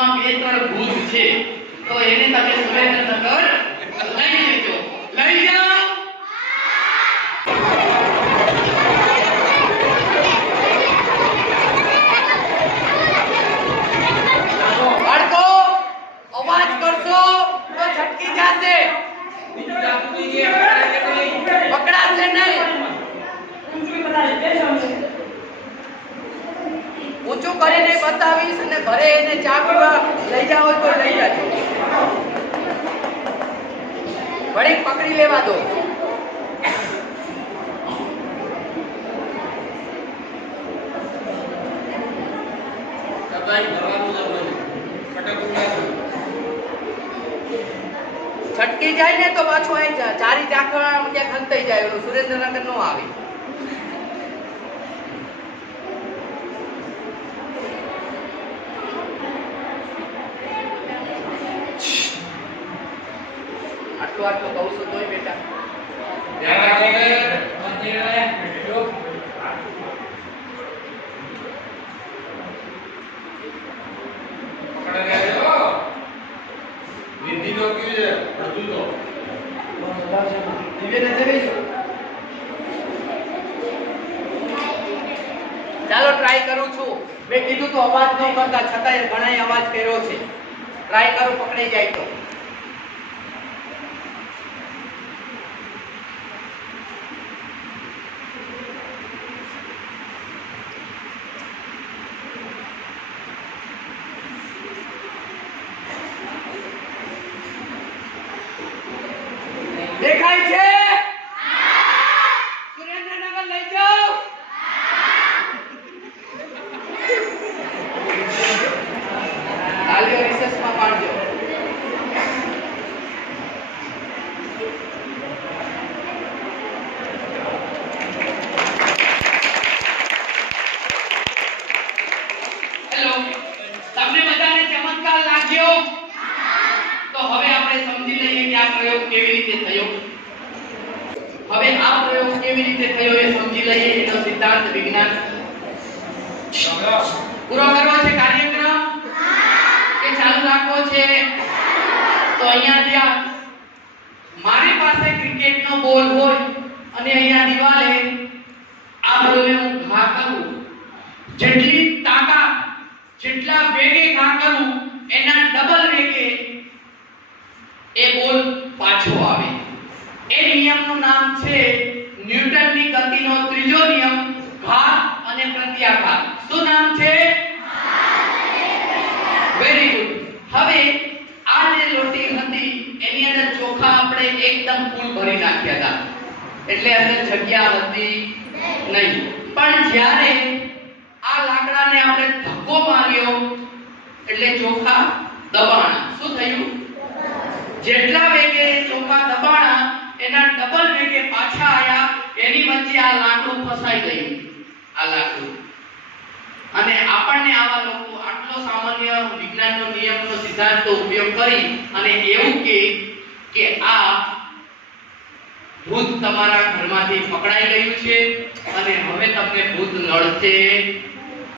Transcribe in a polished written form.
બાજુમાં બે ત્રણ ભૂત છે, તો એને તમે સુરેન્દ્રનગર લઈ જજો. લઈ જાઓ. બાળકો અવાજ કરશો તો છટકી જશે. પકડાશે નહીં. ઊંચું કરીને બતાવીશ અને ઘરે એને ચા પીવા લઈ જાવ તો લઈ જાજો. ઘડીક પકડી લેવા દો. છટકી જાય ને તો પાછું આવી જાય. ચારી ચાકવા ક્યાંક હંતાઈ જાય. સુરેન્દ્રનગર નો આવે. આટલું કહું છું તોય બેટા ધ્યાન રાખો. ચાલો ટ્રાય કરું છું. મેં કીધું તો અવાજ ન કરતા, છતાંય ઘણાય અવાજ કર્યો છે. ટ્રાય કરું, પકડાઈ જાય તો. દેખાય છે? સુરેન્દ્રનગર લઈ જાઓ. તાલીઓ રિસેસમાં પાડજો. હેલો, તમને બધાને ચમત્કાર લાગ્યો? તો હવે આપણે સમજી લઈએ કે આ પ્રયોગ કેવી રીતે થયો. હવે આ પ્રયોગ કેવી રીતે થયો એ સમજી લઈએ. એનો સિદ્ધાંત વિજ્ઞાન પૂરો કરવો છે. કાર્યક્રમ કે ચાલુ રાખવો છે? તો અહીંયા જ્યાં મારી પાસે ક્રિકેટનો બોલ હોય અને અહીંયા દિવાલે આ બોલને હું ઘા કરું, જેટલી તાકાત, જેટલા વેગે ઘા કરું એના ડબલ વેગે એ બોલ પાછો આવે. એ નિયમનું નામ છે ન્યૂટનની ગતિનો ત્રીજો નિયમ, ઘાત અને પ્રત્યાઘાત. શું નામ છે? Very good. હવે આ જે લોટી હતી એની અંદર ચોખા આપણે એકદમ ફૂલ ભરી નાખ્યા હતા, એટલે અંદર જગ્યા હતી નહીં. પણ જ્યારે આ લાકડાને આપણે ધક્કો માર્યો એટલે ચોખા દબાણા. શું થયું? જેટલા વેગે ચોખા દબાણા એના ડબલ વેગે પાછા આયા. એની વચ્ચે આ લાકડું ફસાઈ ગયું. આ લાકડું. અને આપણને આવા લોકો આટલો સામાન્ય વિજ્ઞાનનો નિયમનો સિદ્ધાંતનો ઉપયોગ કરી અને એવું કે આ ભૂત તમારા ઘરમાંથી પકડાઈ ગયું છે અને હવે તમને ભૂત લડશે